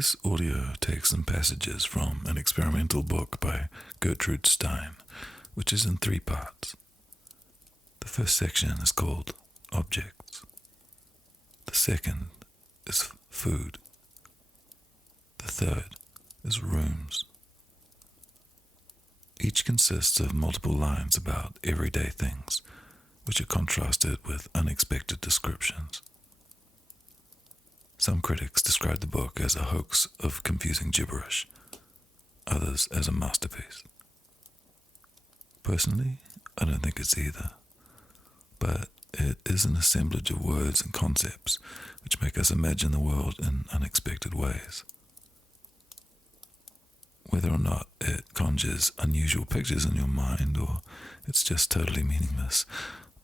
This audio takes some passages from an experimental book by Gertrude Stein, which is in 3 parts. The first section is called Objects. The second is Food. The third is Rooms. Each consists of multiple lines about everyday things, which are contrasted with unexpected descriptions. Some critics describe the book as a hoax of confusing gibberish, others as a masterpiece. Personally, I don't think it's either, but it is an assemblage of words and concepts which make us imagine the world in unexpected ways. Whether or not it conjures unusual pictures in your mind or it's just totally meaningless,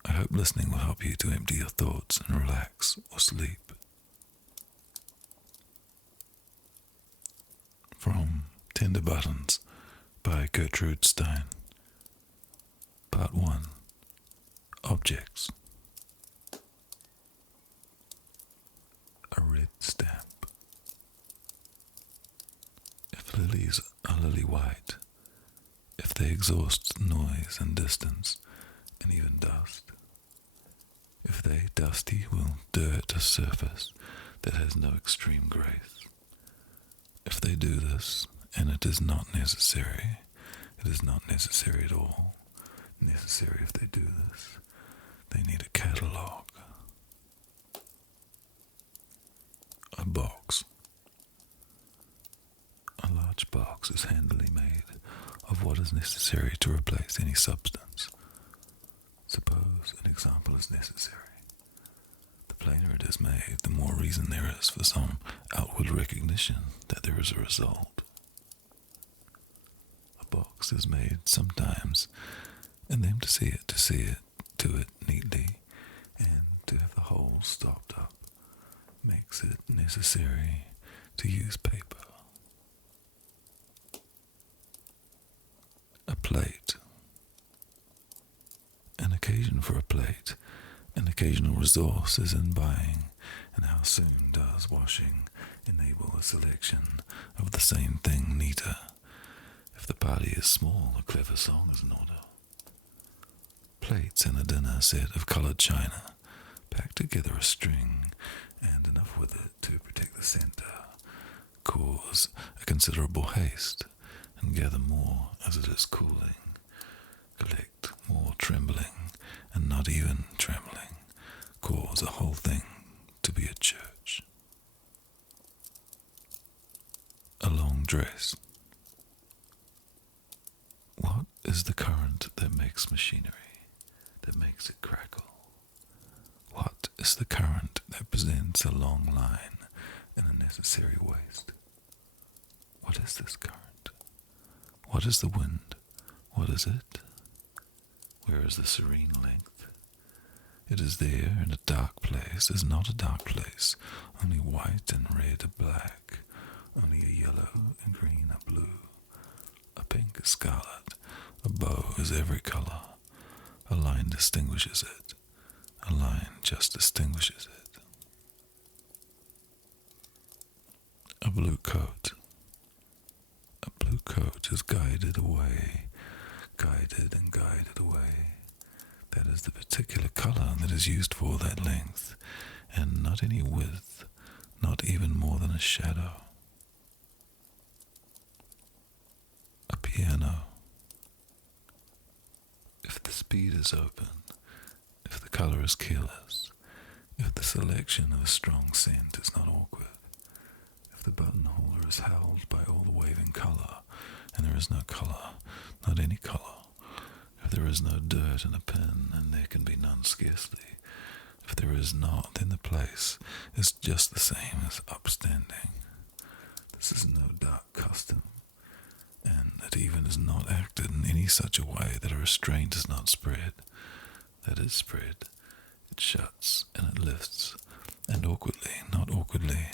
I hope listening will help you to empty your thoughts and relax or sleep. From Tender Buttons by Gertrude Stein. Part 1. Objects. A red stamp. If lilies are lily white, if they exhaust noise and distance and even dust, if they dusty will dirt a surface that has no extreme grace, if they do this, and it is not necessary, it is not necessary at all. Necessary if they do this, they need a catalogue. A box. A large box is handily made of what is necessary to replace any substance. Suppose an example is necessary. The plainer it is made, the more reason there is for some outward recognition that there is a result. A box is made sometimes, and then to see it to it neatly, and to have the hole stopped up, makes it necessary to use paper. A plate. An occasion for a plate. An occasional resource is in buying, and how soon does washing enable a selection of the same thing neater? If the party is small, a clever song is in order. Plates in a dinner set of coloured china, pack together a string, and enough with it to protect the centre, cause a considerable haste, and gather more as it is cooling, collect more trembling, and not even trembling, cause a whole thing to be a church. A long dress. What is the current that makes machinery, that makes it crackle? What is the current that presents a long line and a necessary waste? What is this current? What is the wind? What is it? Where is the serene length? It is there in a dark place, is not a dark place, only white and red are black, only a yellow and green are blue, a pink is scarlet, a bow is every colour, a line distinguishes it, a line just distinguishes it. A blue coat. A blue coat is guided away, guided and guided away. That is the particular colour that is used for that length, and not any width, not even more than a shadow. A piano. If the speed is open, if the colour is careless, if the selection of a strong scent is not awkward, if the buttonhole is held by all the waving colour, and there is no colour, not any colour, if there is no dirt in a pin, and there can be none scarcely, if there is not, then the place is just the same as upstanding. This is no dark custom, and it even is not acted in any such a way that a restraint is not spread. That is spread, it shuts and it lifts, and awkwardly, not awkwardly,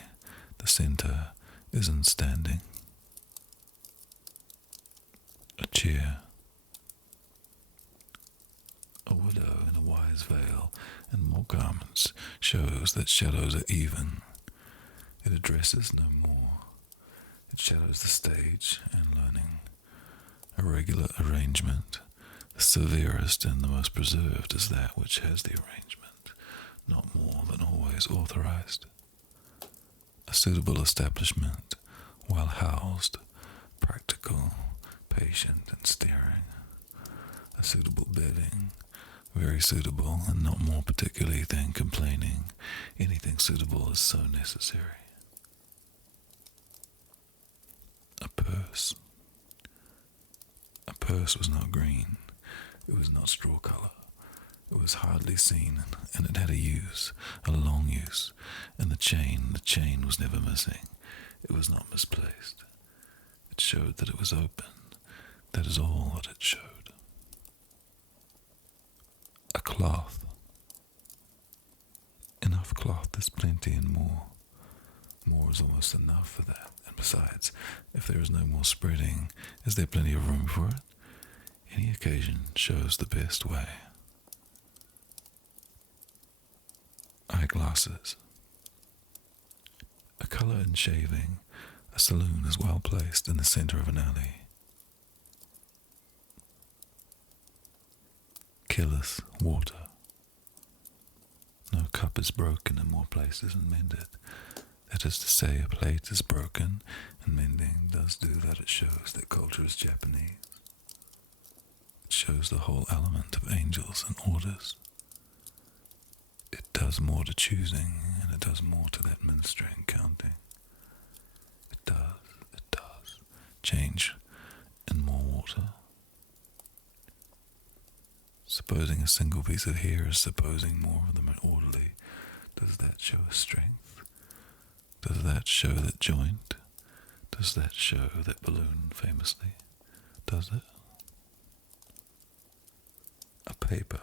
the centre is in standing. A chair. A widow in a wise veil and more garments shows that shadows are even. It addresses no more. It shadows the stage and learning. A regular arrangement, the severest and the most preserved, is that which has the arrangement, not more than always authorized. A suitable establishment, well housed, practical, patient and steering. A suitable bedding, very suitable and not more particularly than complaining. Anything suitable is so necessary. A purse. A purse was not green. It was not straw color. It was hardly seen, and it had a use, a long use. And the chain was never missing. It was not misplaced. It showed that it was open. That is all that it showed. A cloth. Enough cloth is plenty and more. More is almost enough for that. And besides, if there is no more spreading, is there plenty of room for it? Any occasion shows the best way. Eyeglasses. A colour in shaving. A saloon is well placed in the centre of an alley. Careless water. No cup is broken in more places and mended. That is to say, a plate is broken, and mending does do that. It shows that culture is Japanese. It shows the whole element of angels and orders. It does more to choosing, and it does more to that ministering counting. It does. Change and more water. Supposing a single piece of hair is supposing more of them orderly, does that show a strength? Does that show that joint? Does that show that balloon famously? Does it? A paper.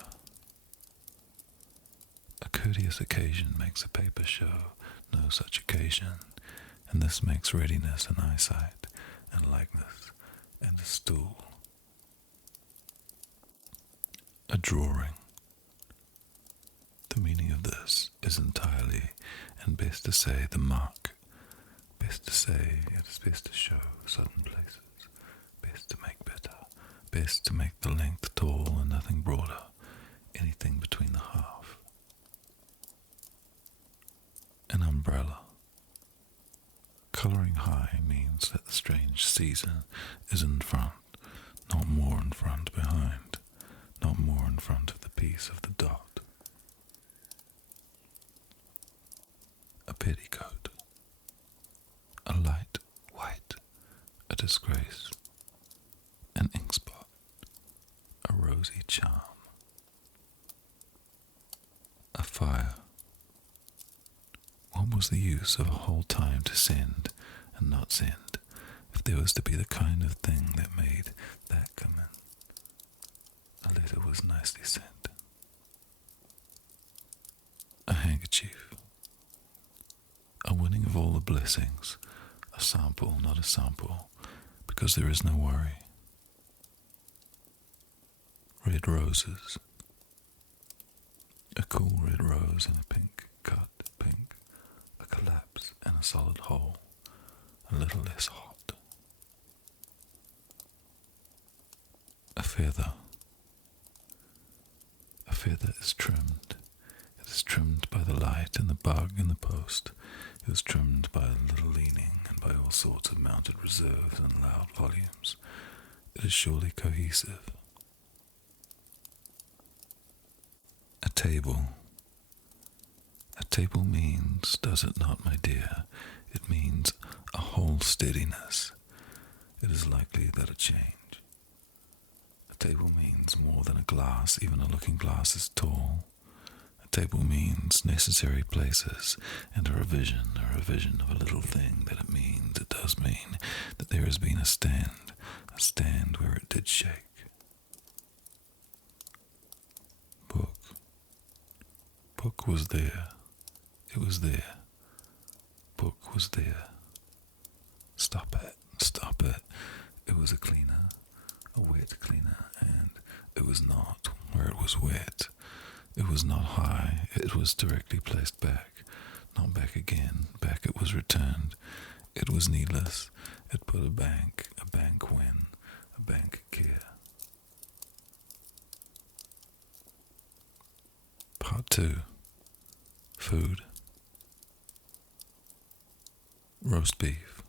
A courteous occasion makes a paper show no such occasion, and this makes readiness and eyesight, and likeness, and a stool. A drawing. The meaning of this is entirely, and best to say, the mark. Best to say, it is best to show sudden places, best to make better, best to make the length tall and nothing broader, anything between the half. An umbrella. Colouring high means that the strange season is in front, not more in front behind, not more in front of the piece of the dot. A petticoat. A light white. A disgrace. An ink spot. A rosy charm. A fire. What was the use of a whole time to send and not send, if there was to be the kind of thing that made that come in? A letter was nicely sent. A handkerchief. A winning of all the blessings. A sample, not a sample, because there is no worry. Red roses. A cool red rose in a pink cut, pink. A collapse and a solid hole, a little less hot. A feather. A feather is trimmed. It is trimmed by the light and the bug and the post. It is trimmed by a little leaning and by all sorts of mounted reserves and loud volumes. It is surely cohesive. A table. A table means, does it not, my dear? It means a whole steadiness. It is likely that a change. A table means more than a glass, even a looking glass is tall. A table means necessary places, and a revision of a little thing that it means. It does mean that there has been a stand where it did shake. Book. Book was there. It was there. Book was there. Stop it. It was a cleaner, a wet cleaner, and it was not where it was wet. It was not high. It was directly placed back, not back again. Back it was returned. It was needless. It put a bank when, a bank care. Part 2. Food. Roast beef.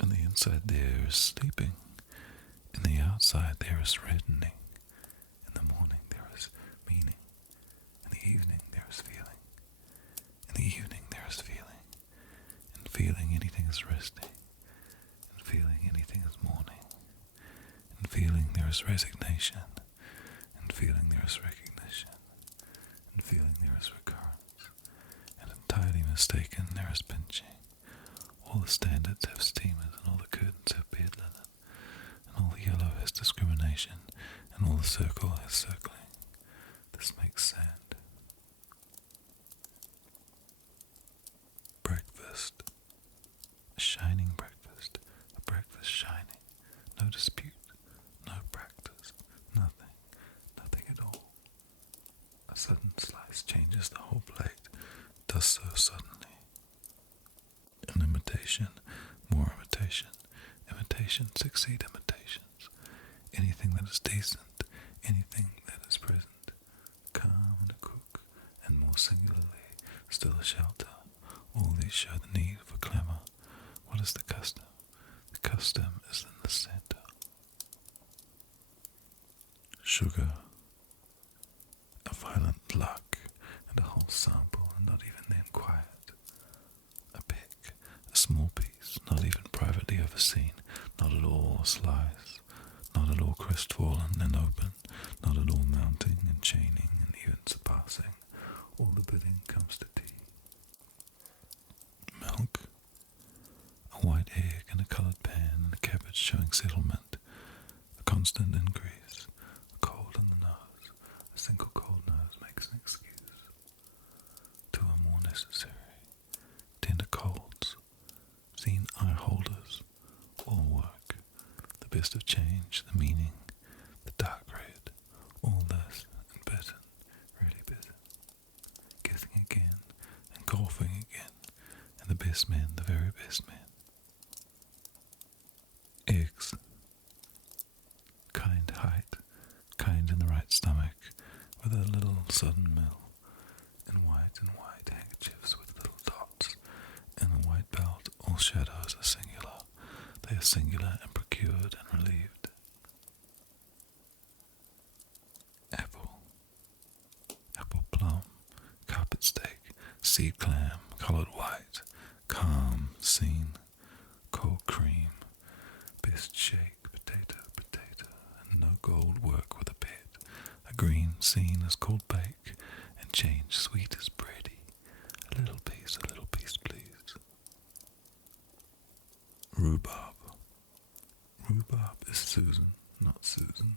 And the inside there is sleeping. In the outside there is reddening. In the morning there is meaning. In the evening there is feeling. In the evening there is feeling. In feeling anything is resting. In feeling anything is mourning. In feeling there is resignation. In feeling there is recognition. In feeling there is recurrence. And entirely mistaken there is pinching. All the standards have steamers, and all the curtains have bed linen, and all the yellow has discrimination, and all the circle has circling. This makes sand. Breakfast. A shining breakfast. A breakfast shining. No dispute. No practice. Nothing. Nothing at all. A sudden slice changes the whole plate. Does so suddenly. An imitation, more imitation. Imitations succeed imitations. Anything that is decent, anything that is present. Calm and a cook, and more singularly, still a shelter. All these show the need for clamour. What is the custom? The custom is in the centre. Sugar. A violent luck, and a whole sample, and not even then quiet. A peck, a small piece, not even privately overseen, not at all a slice, not at all crestfallen and open, not at all mounting and chaining and even surpassing. All the bidding comes to tea. Milk. A white egg in a coloured pan and a cabbage showing settlement. A constant increase. A cold in the nose. A single cold nose makes an excuse. Two are more necessary. Tender colds. Seen eye holders. All work. The best of change, the meaning, the dark red. All this and bitten. Really bitten. Kissing again and golfing again. And the best men, the very best men. Eggs. Kind height, kind in the right stomach, with a little sudden mill, and white handkerchiefs with little dots, and a white belt, all shadows are singular. They are singular and procured and relieved. Apple. Apple plum, carpet steak, seed clam, coloured white, calm, seen, cold cream, best shake, potato, and no gold work with a pet. A green scene is called bake, and change sweet as bready. A little piece, please. Rhubarb. Rhubarb is Susan, not Susan.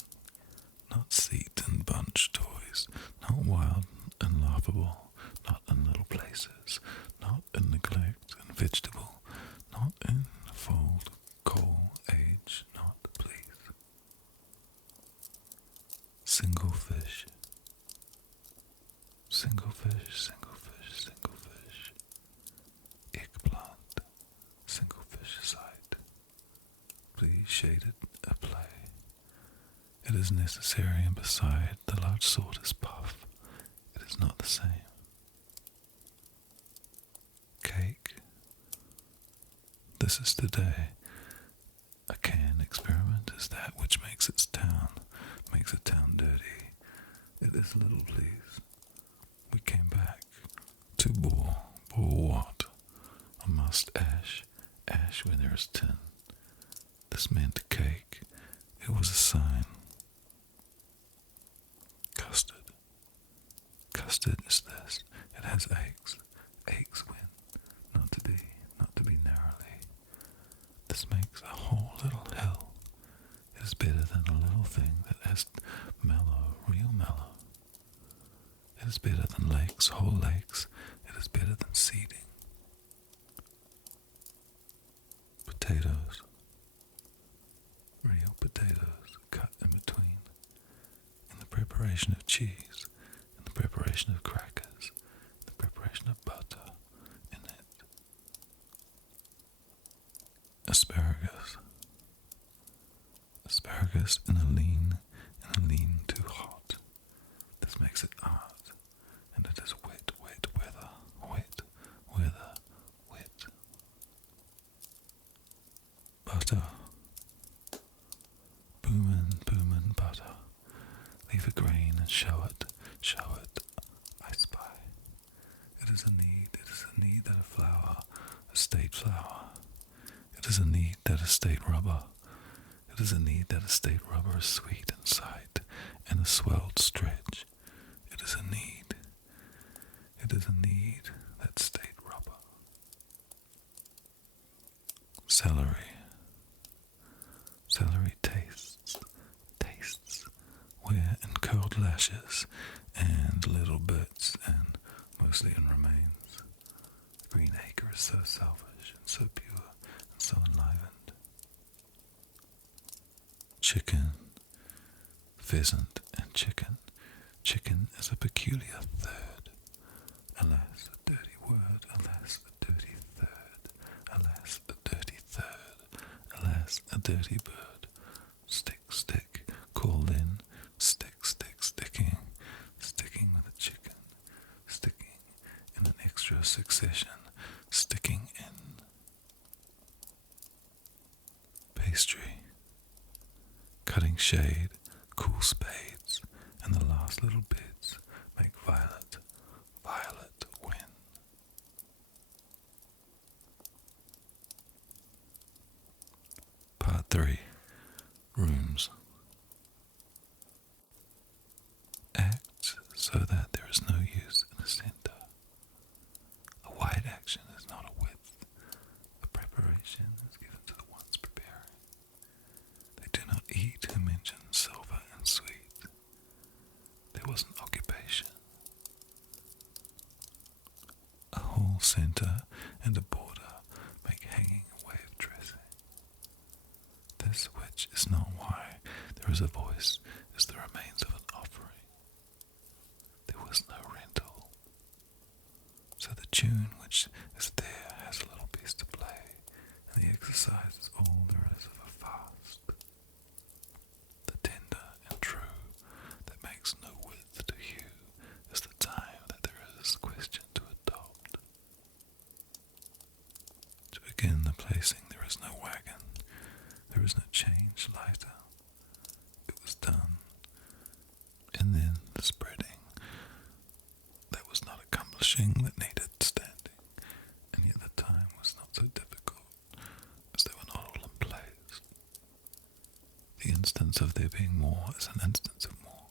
Not seat and bunch toys, not wild and laughable, not in little places, not in neglect and vegetable, not in fold, coal, age, not please. Single fish. Single fish. Eggplant. Single fish sight. Please shaded a play. It is necessary, and beside the large sort is puff. It is not the same. Cake. This is today. A can experiment is that which makes its town, makes a town dirty. It is little, please. We came back to bore what? A must ash where there is tin. This meant cake. It was a sign. Custard is this. It has eggs when, not to be narrowly. This makes a whole little hill. It is better than a little thing that has mellow, real mellow. It is better than lakes, whole lakes. It is better than seeding. Potatoes. Real potatoes cut in between. In the preparation of cheese, in the preparation of crackers, in the preparation of butter, in it. asparagus in a lean too hot. This makes it art, and it is wet weather, wet weather, wet. Butter, boomin' butter. Leave a grain and show it, I spy. It is a need that a flower, a state flower. It is a need that a state rubber. It is a need that a state rubber is sweet in sight and a swelled stretch. It is a need that state rubber. Celery tastes, where in curled lashes and little bits and mostly in remains. The green acre is so selfish and so pure and so enlivened. Chicken, pheasant and chicken. Chicken is a peculiar third. Alas, a dirty word, alas, a dirty third. Alas, a dirty third. Alas, a dirty bird. Stick, called in. Sticking with a chicken. Sticking in an extra succession. Sticking in. Pastry. Cutting shade, cool spades, and the last little bits make violet win. Part 3. Rooms. Act so that there is no use in a center. A wide action is not a width. A preparation is given to the ones preparing. They do not eat who mention silver and sweet. There was an occupation. A whole center and a border make hanging a way of dressing. This which is not why there is a voice is the remains of an offering. There was no rental. So the tune which is there has a little piece to play, and the exercise is all there is of a fast. The tender and true that makes no width to hew is the time that there is question to adopt. To begin the placing there is no wagon, there is no change lighter. It was done. And then the spreading, that was not accomplishing that needed standing, and yet the time was not so difficult, as they were not all in place. The instance of there being more is an instance of more.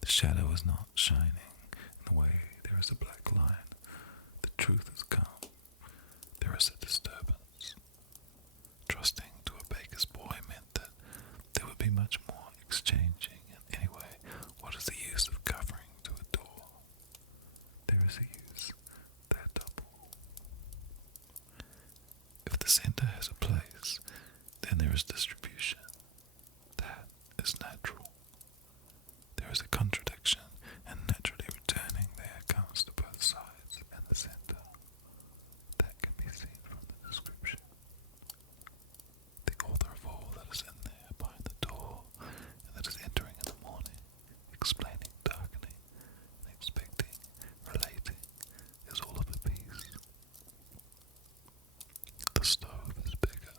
The shadow is not shining in the way there is a black line. The truth is come. There is a disturbance. Trusting to a baker's boy meant that there would be much more exchanging, and anyway, what is the use of covering to a door? There is a use, they're double. If the center has a place, then there is distribution. That is natural. There is a contradiction, and naturally returning there comes to both sides and the center. That can be seen from the description. The author of all that is in there behind the door, and that is entering in the morning, explaining, darkening, and expecting, relating, is all of a piece. The stove is bigger.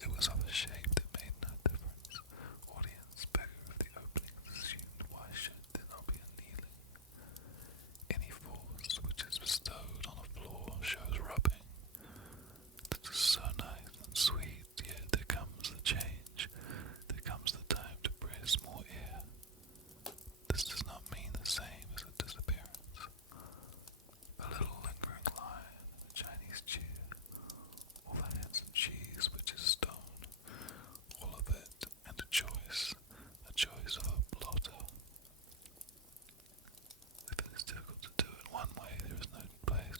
It was of a shape that made no difference. Audience bigger if the openings assumed, why should there not be a kneeling? Any force which is bestowed on a floor shows rubbing. That is so nice and sweet, yet there comes the change. There comes the time to press more air. This does not mean the same as a disappearance. A little lingering line, a Chinese chair, all the handsome cheese which is stone, all of it, and a choice of a blotter. If it is difficult to do it one way, there is no place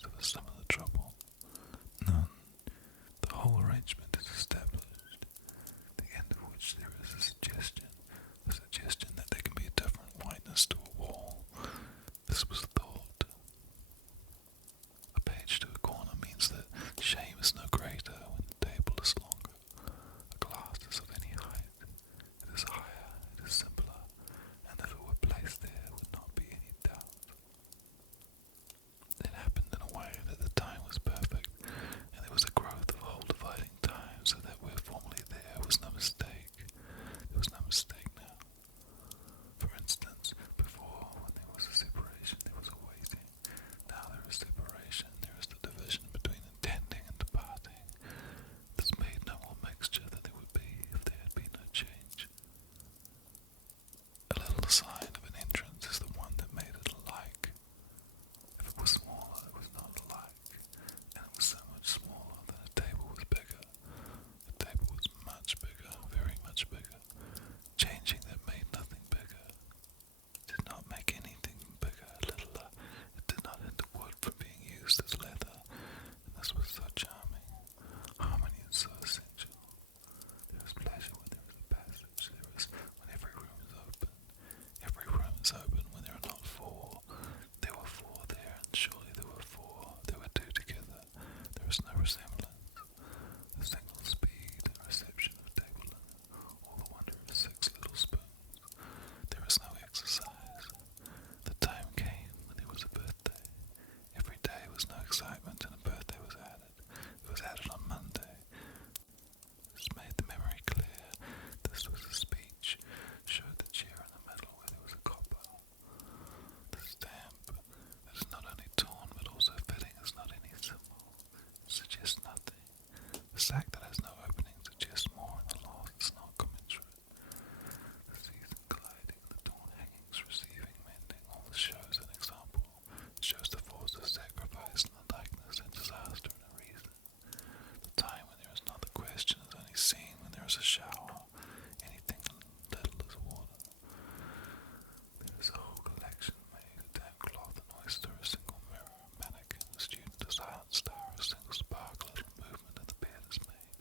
used as leather, and this was so charming. Harmony is so essential. There is pleasure when there is a passage. There is when every room is open. Every room is open when there are not four. There were four there, and surely there were four. There were two together. There is no resemblance. A single speed, a reception of table linen, all the wonder of 6 little spoons. There is no exercise. The time came when there was a birthday. Every day was no excitement, and a birthday was added. It was added on Monday. This made the memory clear. This was a speech. Showed the chair in the middle where there was a copper. The stamp that is not only torn but also fitting is not any symbol. It suggests nothing. The sack that has no opening suggests more, and the loss is not commensurate. The season gliding, the torn hangings receiving, mending, all this shows an example. It shows the force of sacrifice and the likeness and disaster and a reason. The time when there is not the question is only seen when there is a shower. Anything little is water. There is a whole collection made, a damp cloth, an oyster, a single mirror, a mannequin, a student, a silent star, a single spark, a little movement, and the bed is made.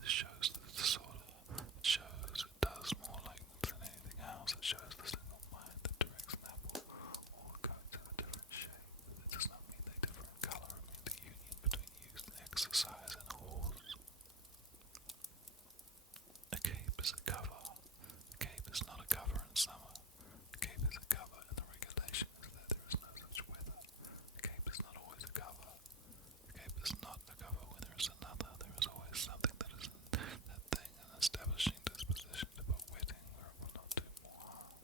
This shows the disorder. It shows, it does more likeness than anything else. It shows the single mind that directs an apple. All the coats have a different shape, but it does not mean they differ in colour. It means the union between use and exercise and horse. A cape is a cover. A cape is not a cover in summer. A cape is a cover, and the regulation is that there is no such weather. A cape is not always a cover. A cape is not a cover when there is another. There is always something that is in that thing, an establishing disposition to put wetting where it will not do more harm.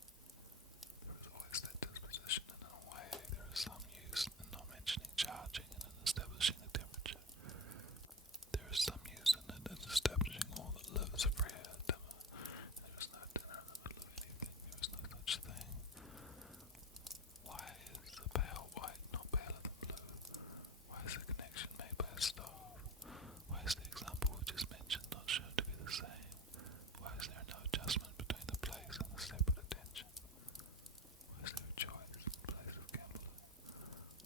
There is always that disposition, and in a way there is some use in not mentioning charging and in establishing the temperature. There is some use in it in establishing all that lives freer, dimmer. There is no dinner in the middle of anything. There is no such thing. Why is the pale white not paler than blue? Why is the connection made by a stove? Why is the example which is mentioned not shown to be the same? Why is there no adjustment between the place and the separate attention? Why is there a choice in place of gambling?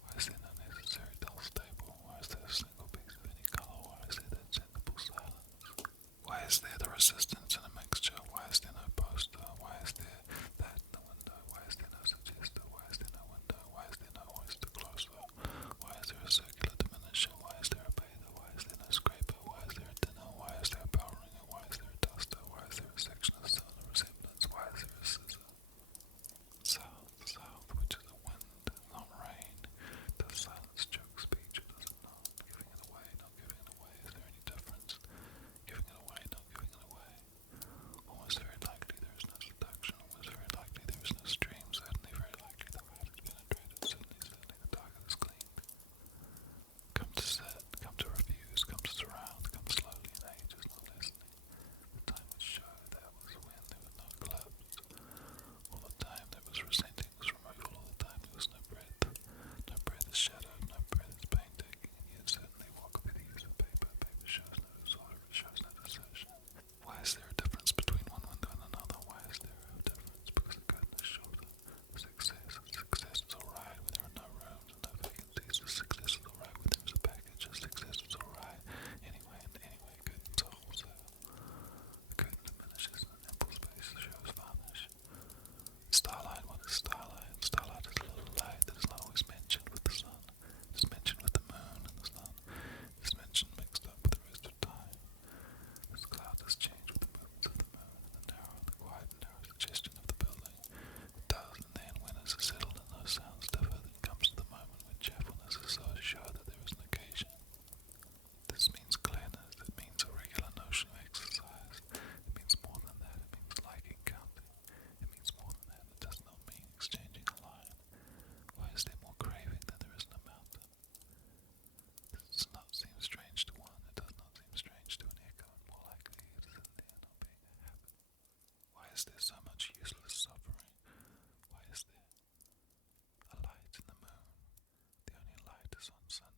Why is there no necessary dull staple? Why is there a single piece of any colour? Why is there that sensible silence? Why is there the resistance in a mixture? Why is there no poster? Why is there that in the window? Why is there no suggester? Why is there no window? Why is there no oyster closer? Why is there a circular diminisher? Why is there a bather? Why is there no scraper? Why is there a dinner? Why is there a bell ringer? Why is there a duster? Why is there a section of cylinder resemblance? Why is there a scissor? South, south, which is a wind, not rain. Does silence choke speech or does it not? Giving it away, not giving it away. Is there any difference? Giving it away, not giving it away. Almost very likely there is no seduction. Almost very likely there is no stream. Certainly very likely the light is penetrated. Certainly the target is cleaned. Come to sit, come to refuse, come to surround, come slowly in ages, not listening. The time would show that was when there was no eclipse. All the time there was resenting, was removal. All the time there was no breath. No breath is shadowed, no breath is paintaking. And yet certainly what could be the use of paper? Paper shows no disorder, it shows no desertion. Why is there a difference between one window and another? Why is there a difference? Because the curtain is shorter. Success is alright when there are no rooms and no vacancies. Success is alright when there is a package. Success is alright anyway, and anyway, curtains are wholesale. The curtain diminishes and an ample space shows varnish. Starlight, what is starlight? Starlight is a little light that is not always mentioned with the sun. It is mentioned with the moon and the sun. It is mentioned mixed up with the rest of time. This cloud does change with the movements of the moon and the narrow and the quiet and narrow suggestion of the building. It does, and then when it is settled and those sounds differ, then comes the moment when cheerfulness is so sure that there is an occasion. This means clearness. It means a regular notion of exercise. It means more than that. It means liking counting. It means more than that. It does not mean exchanging a line. Why is there more craving than there is in a mountain? This does not seem strange to one. It does not seem strange to an echo, and more likely it is in there not being a habit. Why is there so much useless suffering? Why is there a light in the moon? The only light is on Sunday.